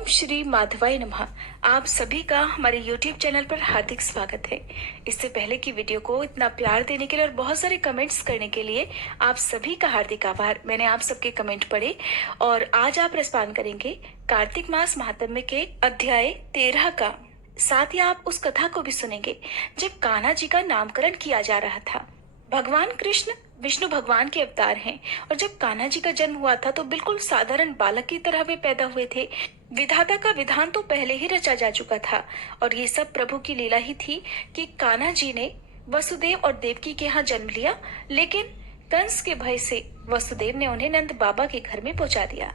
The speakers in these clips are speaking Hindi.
ओम श्री माधवाय नमः। आप सभी का हमारे YouTube चैनल पर हार्दिक स्वागत है। इससे पहले की वीडियो को इतना प्यार देने के लिए और बहुत सारे कमेंट्स करने के लिए आप सभी का हार्दिक आभार। मैंने आप सबके कमेंट पढ़े और आज आप रेस्पॉन्ड करेंगे कार्तिक मास महात्म्य के अध्याय 13 का। साथ ही आप उस कथा को भी सुनेंगे जब कान्हा जी का नामकरण किया जा रहा था। भगवान कृष्ण विष्णु भगवान के अवतार हैं और जब कान्हा जी का जन्म हुआ था तो बिल्कुल साधारण बालक की तरह वे पैदा हुए थे। विधाता का विधान तो पहले ही रचा जा चुका था और ये सब प्रभु की लीला ही थी कि कान्हा जी ने वसुदेव और देवकी के यहाँ जन्म लिया, लेकिन कंस के भय से वसुदेव ने उन्हें नंद बाबा के घर में पहुंचा दिया।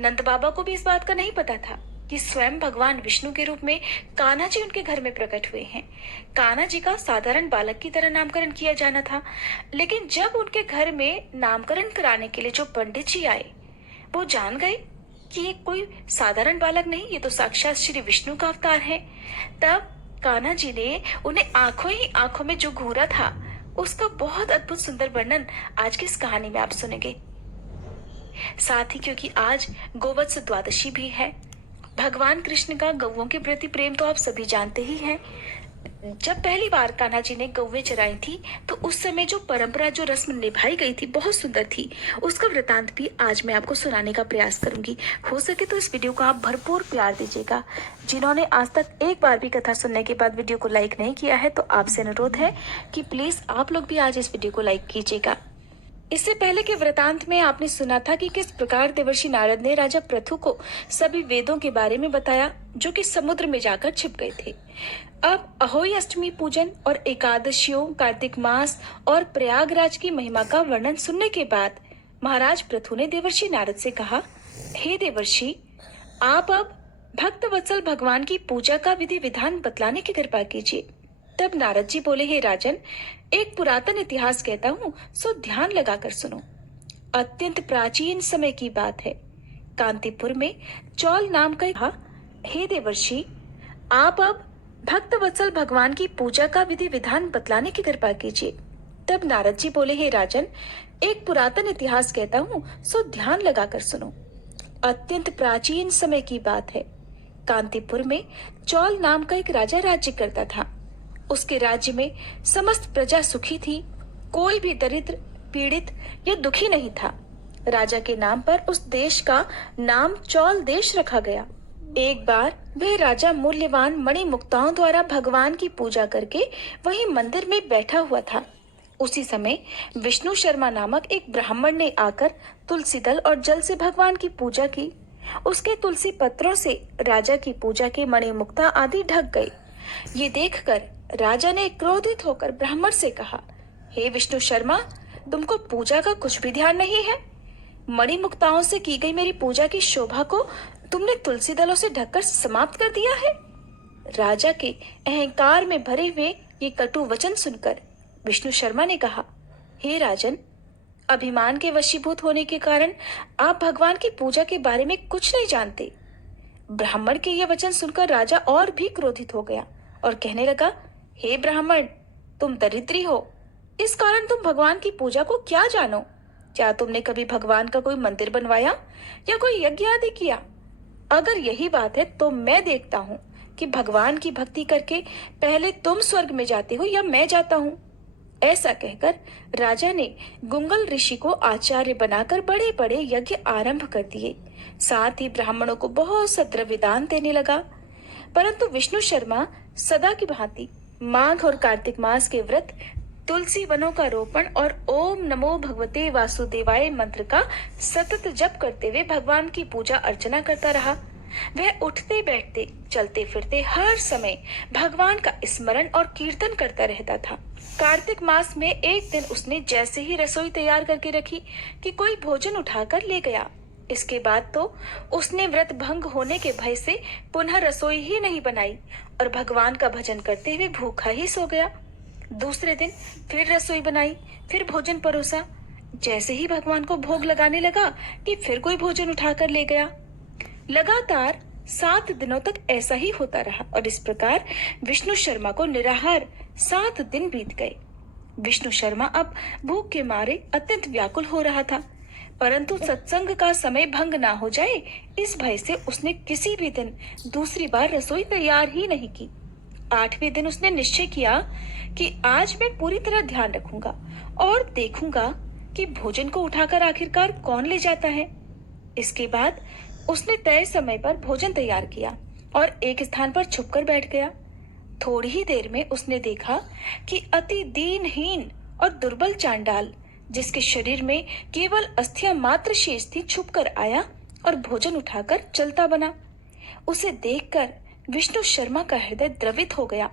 नंद बाबा को भी इस बात का नहीं पता था कि स्वयं भगवान विष्णु के रूप में कान्हा जी उनके घर में प्रकट हुए हैं। कान्हा जी का साधारण बालक की तरह नामकरण किया जाना था, लेकिन जब उनके घर में नामकरण कराने के लिए जो पंडित जी आए वो जान गए कि ये कोई साधारण बालक नहीं, ये तो साक्षात श्री विष्णु का अवतार है। तब कान्हा जी ने उन्हें आंखों ही आंखों में जो घूरा था उसका बहुत अद्भुत सुंदर वर्णन आज की इस कहानी में आप सुनेंगे। साथ ही क्योंकि आज गोवत्स द्वादशी भी है, भगवान कृष्ण का गौओं के प्रति प्रेम तो आप सभी जानते ही हैं। जब पहली बार कान्हा जी ने गौवें चराई थी तो उस समय जो परंपरा, जो रस्म निभाई गई थी बहुत सुंदर थी। उसका वृतांत भी आज मैं आपको सुनाने का प्रयास करूंगी। हो सके तो इस वीडियो को आप भरपूर प्यार दीजिएगा। जिन्होंने आज तक एक बार भी कथा सुनने के बाद वीडियो को लाइक नहीं किया है तो आपसे अनुरोध है कि प्लीज आप लोग भी आज इस वीडियो को लाइक कीजिएगा। इससे पहले के वृतांत में आपने सुना था कि किस प्रकार देवर्षि नारद ने राजा पृथु को सभी वेदों के बारे में बताया जो कि समुद्र में जाकर छिप गए थे। अब अहोई अष्टमी पूजन और एकादशियों, कार्तिक मास और प्रयागराज की महिमा का वर्णन सुनने के बाद महाराज पृथु ने देवर्षि नारद से कहा, हे देवर्षि, आप अब भक्त वत्सल भगवान की पूजा का विधि विधान बतलाने की कृपा कीजिए। तब नारद जी बोले, हे राजन, एक पुरातन इतिहास कहता हूँ, सो ध्यान लगाकर सुनो। अत्यंत प्राचीन समय की बात है। कांतिपुर में चौल नाम का हे देवर्षि, आप अब भक्त वत्सल भगवान की पूजा का विधि विधान बतलाने की कृपा कीजिए। तब नारद जी बोले, हे राजन, एक पुरातन इतिहास कहता हूँ, सो ध्यान लगाकर सुनो। अत्यंत प्राचीन समय की बात है। कांतिपुर में चौल नाम का एक राजा राज्य करता था। उसके राज्य में समस्त प्रजा सुखी थी, कोई भी दरिद्र, पीड़ित या दुखी नहीं था। राजा के नाम पर उस देश का नाम चौल देश रखा गया। एक बार वह राजा मूल्यवान मणि मुक्ताओं द्वारा भगवान की पूजा करके वहीं मंदिर में बैठा हुआ था। उसी समय विष्णु शर्मा नामक एक ब्राह्मण ने आकर तुलसी दल और जल से भगवान की पूजा की। उसके तुलसी पत्रों से राजा की पूजा के मणि मुक्ता आदि ढक गए। ये देखकर राजा ने क्रोधित होकर ब्राह्मण से कहा, हे विष्णु शर्मा, तुमको पूजा का कुछ भी ध्यान नहीं है। मणिमुक्ताओं से की गई मेरी पूजा की शोभा को तुमने तुलसी दलों से ढककर समाप्त कर दिया है। राजा के अहंकार में भरे हुए ये कटु वचन सुनकर विष्णु शर्मा ने कहा, हे राजन, अभिमान के वशीभूत होने के कारण आप भगवान की पूजा के बारे में कुछ नहीं जानते। ब्राह्मण के यह वचन सुनकर राजा और भी क्रोधित हो गया और कहने लगा, हे ब्राह्मण, तुम दरिद्री हो, इस कारण तुम भगवान की पूजा को क्या जानो? क्या तुमने कभी भगवान का कोई मंदिर बनवाया या कोई यज्ञ आदि किया? अगर यही बात है तो मैं देखता हूँ कि भगवान की भक्ति करके पहले तुम स्वर्ग में जाते हो या मैं जाता हूँ। ऐसा कहकर राजा ने गुंगल ऋषि को आचार्य बनाकर बड़े बड़े यज्ञ आरंभ कर दिए। साथ ही ब्राह्मणों को बहुत सा द्रव्य दान देने लगा। परंतु विष्णु शर्मा सदा की भांति माघ और कार्तिक मास के व्रत, तुलसी वनों का रोपण और ओम नमो भगवते वासुदेवाय मंत्र का सतत जप करते हुए भगवान की पूजा अर्चना करता रहा। वह उठते बैठते, चलते फिरते हर समय भगवान का स्मरण और कीर्तन करता रहता था। कार्तिक मास में एक दिन उसने जैसे ही रसोई तैयार करके रखी कि कोई भोजन उठाकर ले गया। इसके बाद तो उसने व्रत भंग होने के भय से पुनः रसोई ही नहीं बनाई और भगवान का भजन करते हुए भूखा ही सो गया। दूसरे दिन फिर रसोई बनाई, फिर भोजन परोसा। जैसे ही भगवान को भोग लगाने लगा कि फिर कोई भोजन उठाकर ले गया। लगातार 7 दिनों तक ऐसा ही होता रहा और इस प्रकार विष्णु शर्मा को निराहार 7 दिन बीत गए। विष्णु शर्मा अब भूख के मारे अत्यंत व्याकुल हो रहा था। परंतु सत्संग का समय भंग ना हो जाए, इस भय से उसने किसी भी दिन दूसरी बार रसोई तैयार ही नहीं की। 8वें दिन उसने निश्चय किया कि आज मैं पूरी तरह ध्यान रखूंगा और देखूंगा कि भोजन को उठाकर आखिरकार कौन ले जाता है। इसके बाद उसने तय समय पर भोजन तैयार किया और एक स्थान पर छुपकर बैठ गया। थोड़ी ही देर में उसने देखा कि अति दीनहीन और दुर्बल चांडाल, जिसके शरीर में केवल अस्थियां मात्र शेष थी, छुपकर आया और भोजन उठाकर चलता बना। उसे देखकर विष्णु शर्मा का हृदय द्रवित हो गया।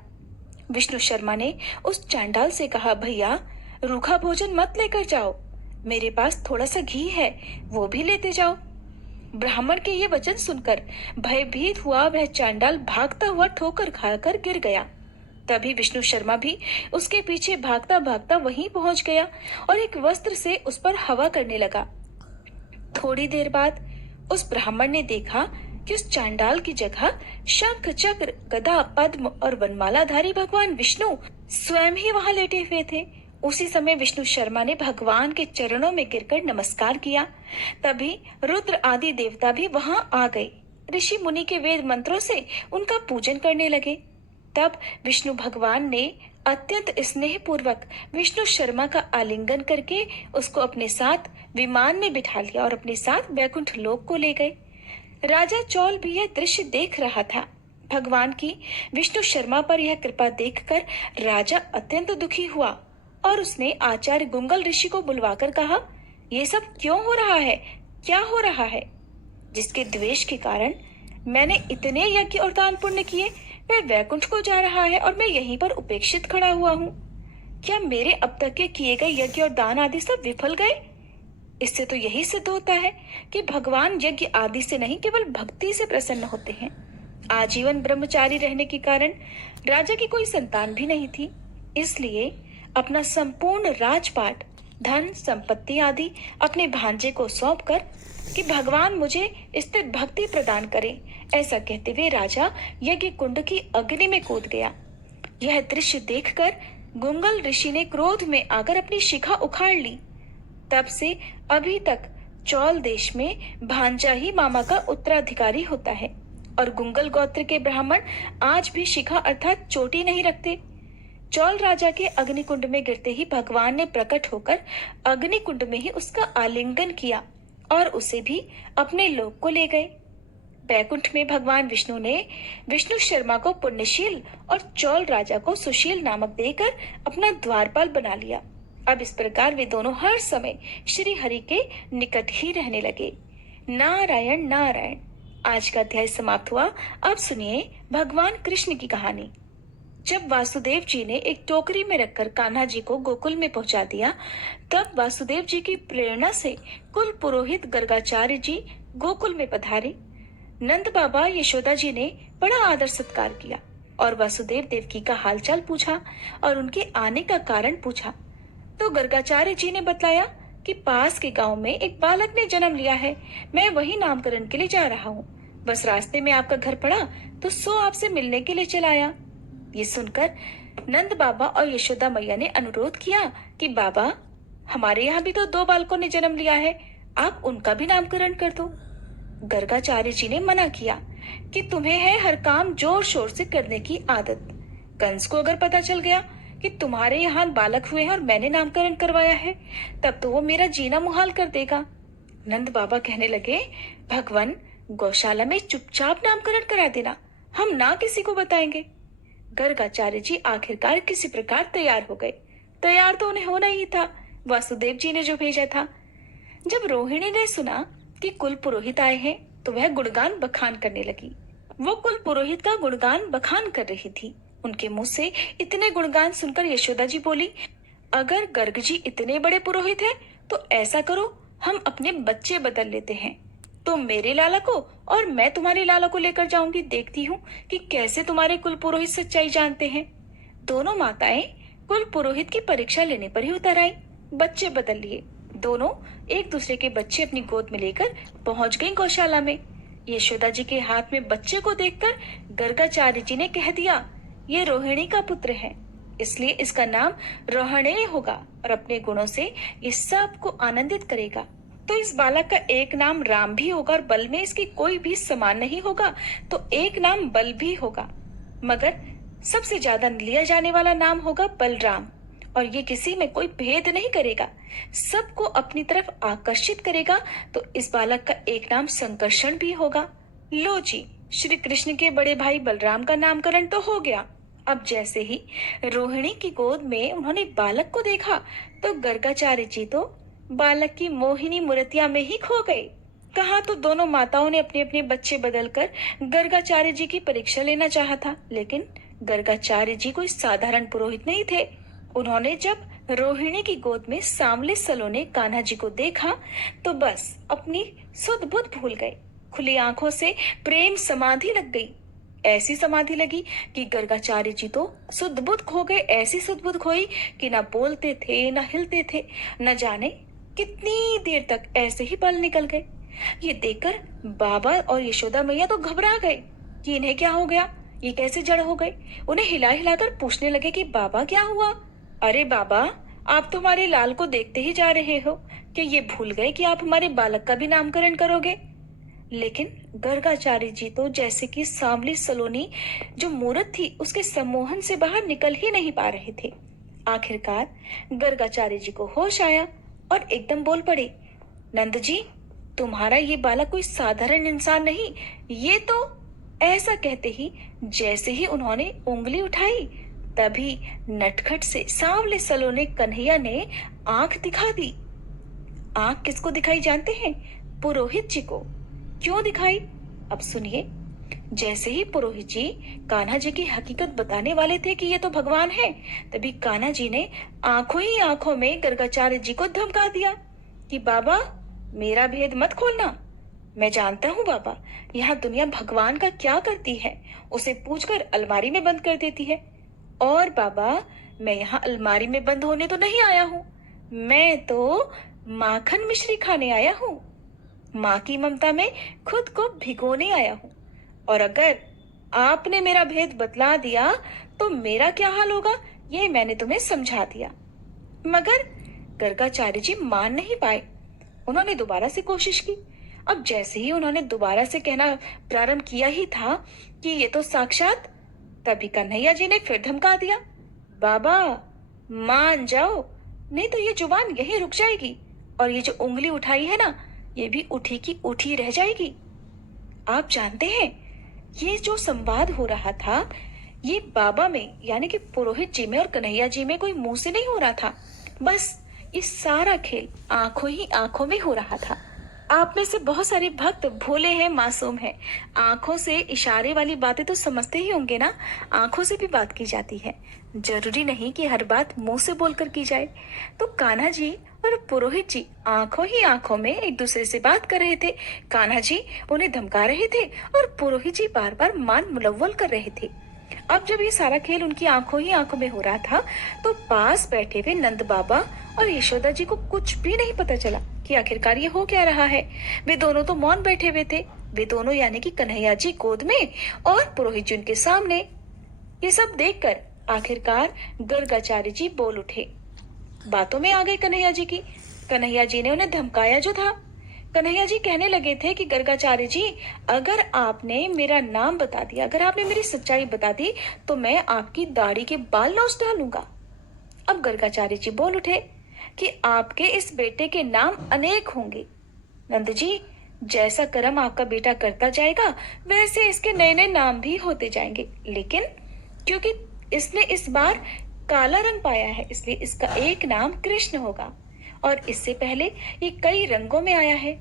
विष्णु शर्मा ने उस चांडाल से कहा, भैया रूखा भोजन मत लेकर जाओ, मेरे पास थोड़ा सा घी है, वो भी लेते जाओ। ब्राह्मण के ये वचन सुनकर भयभीत हुआ वह चांडाल भागता हुआ ठोकर खाकर गिर गया। तभी विष्णु शर्मा भी उसके पीछे भागता भागता वहीं पहुंच गया और एक वस्त्र से उस पर हवा करने लगा। थोड़ी देर बाद उस ब्राह्मण ने देखा कि उस चांडाल की जगह शंख चक्र गदा पद्म और वनमालाधारी भगवान विष्णु स्वयं ही वहां लेटे हुए थे। उसी समय विष्णु शर्मा ने भगवान के चरणों में गिरकर नमस्कार किया। तभी रुद्र आदि देवता भी वहां आ गए। ऋषि मुनि के वेद मंत्रों से उनका पूजन करने लगे। तब विष्णु भगवान ने अत्यंत स्नेह पूर्वक विष्णु शर्मा का आलिंगन करके उसको अपने साथ विमान में बिठा लिया और अपने साथ वैकुंठ लोक को ले गए। राजा चौल भी यह दृश्य देख रहा था। भगवान की विष्णु शर्मा पर यह कृपा देखकर राजा अत्यंत दुखी हुआ और उसने आचार्य गुंगल ऋषि को बुलवाकर कहा, ये सब क्यों हो रहा है, क्या हो रहा है? जिसके द्वेष के कारण मैंने इतने यज्ञ और दान पुण्य किए, वह वैकुंठ को जा रहा है और मैं यहीं पर उपेक्षित खड़ा हुआ हूँ। क्या मेरे अब तक के किए गए यज्ञ और दान आदि सब विफल गए? इससे तो यही सिद्ध होता है कि भगवान यज्ञ आदि से नहीं, केवल भक्ति से प्रसन्न होते हैं। आजीवन ब्रह्मचारी रहने के कारण राजा की कोई संतान भी नहीं थी, इसलिए अपना संपूर्ण राजपाट, धन संपत्ति आदि अपने भांजे को सौंपकर कि भगवान मुझे स्थिर भक्ति प्रदान करे, ऐसा कहते हुए राजा यज्ञ कुंड की अग्नि में कूद गया। यह दृश्य देखकर गुंगल ऋषि ने क्रोध में आकर अपनी शिखा उखाड़ ली। तब से अभी तक चौल देश में भांजा ही मामा का उत्तराधिकारी होता है और गुंगल गोत्र के ब्राह्मण आज भी शिखा अर्थात चोटी नहीं रखते। चौल राजा के अग्निकुंड में गिरते ही भगवान ने प्रकट होकर अग्निकुंड में ही उसका आलिंगन किया और उसे भी अपने लोक को ले गए। बैकुंठ में भगवान विष्णु ने विष्णु शर्मा को पुण्यशील और चौल राजा को सुशील नामक देकर अपना द्वारपाल बना लिया। अब इस प्रकार वे दोनों हर समय श्री हरि के निकट ही रहने लगे। नारायण नारायण। आज का अध्याय समाप्त हुआ। अब सुनिए भगवान कृष्ण की कहानी। जब वासुदेव जी ने एक टोकरी में रखकर कान्हा जी को गोकुल में पहुंचा दिया, तब वासुदेव जी की प्रेरणा से कुल पुरोहित गर्गाचार्य जी गोकुल में पधारे। नंद बाबा यशोदा जी ने बड़ा आदर सत्कार किया और वासुदेव देवकी का हालचाल पूछा और उनके आने का कारण पूछा। तो गर्गाचार्य जी ने बतलाया कि पास के गांव में एक बालक ने जन्म लिया है, मैं वही नामकरण के लिए जा रहा हूँ। बस रास्ते में आपका घर पड़ा तो सो आपसे मिलने के लिए चला आया। ये सुनकर नंद बाबा और यशोदा मैया ने अनुरोध किया कि बाबा, हमारे यहाँ भी तो 2 बालकों ने जन्म लिया है, आप उनका भी नामकरण कर दो। गर्गाचार्य जी ने मना किया कि तुम्हें है हर काम जोर शोर से करने की आदत। कंस को अगर पता चल गया कि तुम्हारे यहाँ बालक हुए हैं और मैंने नामकरण करवाया है, तब तो वो मेरा जीना मुहाल कर देगा। नंद बाबा कहने लगे, भगवान गौशाला में चुपचाप नामकरण करा देना, हम ना किसी को बताएंगे। गर्गाचार्य जी आखिरकार किसी प्रकार तैयार हो गए। तैयार तो उन्हें होना ही था, वासुदेव जी ने जो भेजा था। जब रोहिणी ने सुना कि कुल पुरोहित आए हैं तो वह गुणगान बखान करने लगी। वो कुल पुरोहित का गुणगान बखान कर रही थी। उनके मुंह से इतने गुणगान सुनकर यशोदा जी बोली, अगर गर्ग जी इतने बड़े पुरोहित हैं तो ऐसा करो, हम अपने बच्चे बदल लेते हैं। तुम मेरे लाला को और मैं तुम्हारे लाला को लेकर जाऊंगी, देखती हूँ कि कैसे तुम्हारे कुल पुरोहित सच्चाई जानते हैं। दोनों माताएं कुल पुरोहित की परीक्षा लेने पर ही उतर आई। बच्चे बदल लिए। दोनों एक दूसरे के बच्चे अपनी गोद में लेकर पहुंच गई गौशाला में। यशोदा जी के हाथ में बच्चे को देखकर गर्गाचार्य जी ने कह दिया, ये रोहिणी का पुत्र है, इसलिए इसका नाम रोहणेय होगा और अपने गुणों से ये सबको आनंदित करेगा। तो इस बालक का एक नाम राम भी होगा और बल में इसकी कोई भी समान नहीं होगा, तो एक नाम बल भी होगा। मगर सबसे ज्यादा लिया जाने वाला नाम होगा बलराम, और ये किसी में कोई भेद नहीं करेगा, सबको अपनी तरफ आकर्षित करेगा। तो इस बालक का एक नाम संकर्षण भी होगा। लो जी, श्री कृष्ण के बड़े भाई बलराम का नामकरण तो हो गया। अब जैसे ही रोहिणी की गोद में उन्होंने बालक को देखा, तो गर्गाचार्य जी तो बालक की मोहिनी मूर्तिया में ही खो गए। कहा तो दोनों माताओं ने अपने अपने बच्चे बदलकर गर्गाचार्य जी की परीक्षा लेना चाहा था, लेकिन गर्गाचार्य जी कोई साधारण पुरोहित नहीं थे। उन्होंने जब रोहिणी की गोद में सांवले सलोने कान्हा जी को देखा, तो बस अपनी सुध बुध भूल गए। खुली आंखों से प्रेम समाधि लग गई। ऐसी समाधि लगी कि गर्गाचार्य जी तो सुध बुध खो गए। ऐसी सुध बुध खोई कि ना बोलते थे, ना हिलते थे, न जाने कितनी देर तक ऐसे ही पल निकल गए। ये देखकर बाबा और यशोदा मैया तो घबरा गए कि इन्हें क्या हो गया, ये कैसे जड़ हो गए। उन्हें हिला हिलाकर पूछने लगे कि बाबा क्या हुआ। अरे बाबा, आप तो हमारे लाल को देखते ही जा रहे हो, क्या ये भूल गए कि आप हमारे बालक का भी नामकरण करोगे। लेकिन गर्गाचार्य जी तो जैसे कि सांवली सलोनी जो मूर्त थी उसके सम्मोहन से बाहर निकल ही नहीं पा रहे थे। आखिरकार गर्गाचार्य जी को होश आया और एकदम बोल पड़े, नंद जी, तुम्हारा ये बालक कोई साधारण इंसान नहीं। ये तो, ऐसा कहते ही जैसे ही उन्होंने उंगली उठाई, तभी नटखट से सांवले सलोने कन्हैया ने आंख दिखा दी। आंख किसको दिखाई जानते हैं? पुरोहित जी को। क्यों दिखाई, अब सुनिए। जैसे ही पुरोहित जी कान्हा जी की हकीकत बताने वाले थे कि ये तो भगवान है, तभी कान्हा जी ने आंखों ही आंखों में गर्गाचार्य जी को धमका दिया कि बाबा, मेरा भेद मत खोलना। मैं जानता हूँ बाबा, यहाँ दुनिया भगवान का क्या करती है, उसे पूछकर अलमारी में बंद कर देती है। और बाबा, मैं यहाँ अलमारी में बंद होने तो नहीं आया हूँ, मैं तो माखन मिश्री खाने आया हूँ। माँ की ममता में खुद को भिगोने आया हूँ, और अगर आपने मेरा भेद बतला दिया तो मेरा क्या हाल होगा, ये मैंने तुम्हें समझा दिया। मगर गर्गाचार्य जी मान नहीं पाए। उन्होंने दोबारा से कोशिश की। अब जैसे ही उन्होंने दोबारा से कहना प्रारंभ किया ही था कि ये तो साक्षात, तभी कन्हैया जी ने फिर धमका दिया, बाबा मान जाओ, नहीं तो ये जुबान यहीं रुक जाएगी, और ये जो उंगली उठाई है ना, ये भी उठी की उठी रह जाएगी। आप जानते हैं, ये जो संवाद हो रहा था, ये बाबा में यानी कि पुरोहित जी में और कन्हैया जी में कोई मुंह से नहीं हो रहा था। बस ये सारा खेल आंखों ही आंखों में हो रहा था। आप में से बहुत सारे भक्त भोले हैं, मासूम हैं। आंखों से इशारे वाली बातें तो समझते ही होंगे ना। आंखों से भी बात की जाती है, जरूरी नहीं कि हर बात मुंह से बोलकर की जाए। तो कान्हा जी और पुरोहित जी आंखों ही आंखों में एक दूसरे से बात कर रहे थे। कान्हा जी उन्हें धमका रहे थे और पुरोहित जी बार बार मान मुलव्वल कर रहे थे। अब जब ये सारा खेल उनकी आंखों ही आंखों में हो रहा था, तो पास बैठे हुए नंद बाबा और यशोदा जी को कुछ भी नहीं पता चला कि आखिरकार ये हो क्या रहा है। वे दोनों तो मौन बैठे हुए थे। वे दोनों यानी कि कन्हैया जी गोद में और पुरोहित जी उनके सामने। ये सब देखकर आखिरकार गर्गाचार्य जी बोल उठे। बातों में आ गए कन्हैया जी की। कन्हैया जी ने उन्हें धमकाया जो था। कन्हैया जी कहने लगे थे कि गर्गाचार्य जी, अगर आपने मेरा नाम बता दिया, अगर आपने मेरी सच्चाई बता दी, तो मैं आपकी दाढ़ी के बाल नोच डालूंगा। अब गर्गाचार्य जी बोल उठे कि आपके इस बेटे के नाम अनेक होंगे। नंद जी, जैसा कर्म आपका बेटा करता जाएगा, वैसे इसके नए नए नाम भी होते जाएंगे। लेकिन क्योंकि इसने इस बार काला रंग पाया है, इसलिए इसका एक नाम कृष्ण होगा, और इससे पहले ये कई रंगों में आया है।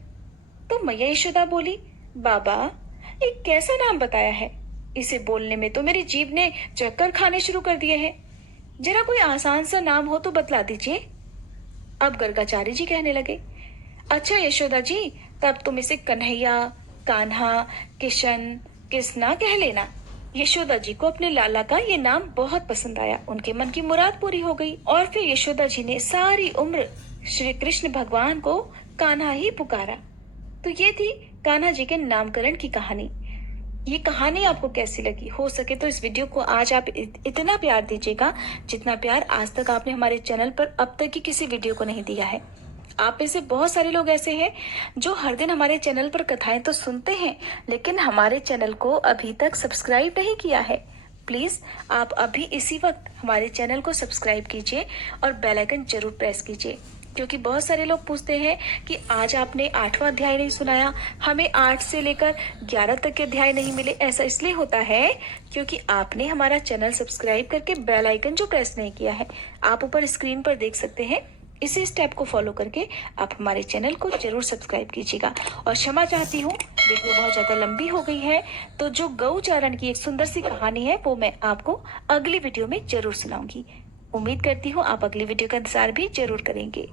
तो मैया यशोदा बोली, बाबा ये कैसा नाम बताया है, इसे बोलने में तो मेरी जीभ ने चक्कर खाने शुरू कर दिए हैं। जरा कोई आसान सा नाम हो तो बतला दीजिए। अब गर्गाचार्य जी कहने लगे, अच्छा यशोदा जी, तब तुम इसे कन्हैया, कान्हा, किशन, किसना कह लेना। यशोदा जी को अपने लाला का ये नाम बहुत पसंद आया। उनके मन की मुराद पूरी हो गई, और फिर यशोदा जी ने सारी उम्र श्री कृष्ण भगवान को कान्हा ही पुकारा। तो ये थी कान्हा जी के नामकरण की कहानी। ये कहानी आपको कैसी लगी? हो सके तो इस वीडियो को आज आप इतना प्यार दीजिएगा जितना प्यार आज तक आपने हमारे चैनल पर अब तक की किसी वीडियो को नहीं दिया है। आप में से बहुत सारे लोग ऐसे हैं जो हर दिन हमारे चैनल पर कथाएं तो सुनते हैं, लेकिन हमारे चैनल को अभी तक सब्सक्राइब नहीं किया है। प्लीज आप अभी इसी वक्त हमारे चैनल को सब्सक्राइब कीजिए और बेल आइकन जरूर प्रेस कीजिए, क्योंकि बहुत सारे लोग पूछते हैं कि आज आपने 8वां अध्याय नहीं सुनाया, हमें 8 से लेकर 11 तक के अध्याय नहीं मिले। ऐसा इसलिए होता है क्योंकि आपने हमारा चैनल सब्सक्राइब करके बेल आइकन जो प्रेस नहीं किया है। आप ऊपर स्क्रीन पर देख सकते हैं, इसी स्टेप को फॉलो करके आप हमारे चैनल को जरूर सब्सक्राइब कीजिएगा। और क्षमा चाहती हूँ, वीडियो बहुत ज़्यादा लंबी हो गई है, तो जो गौ चारण की एक सुंदर सी कहानी है वो मैं आपको अगली वीडियो में जरूर सुनाऊंगी। उम्मीद करती हूँ आप अगली वीडियो का इंतजार भी जरूर करेंगे।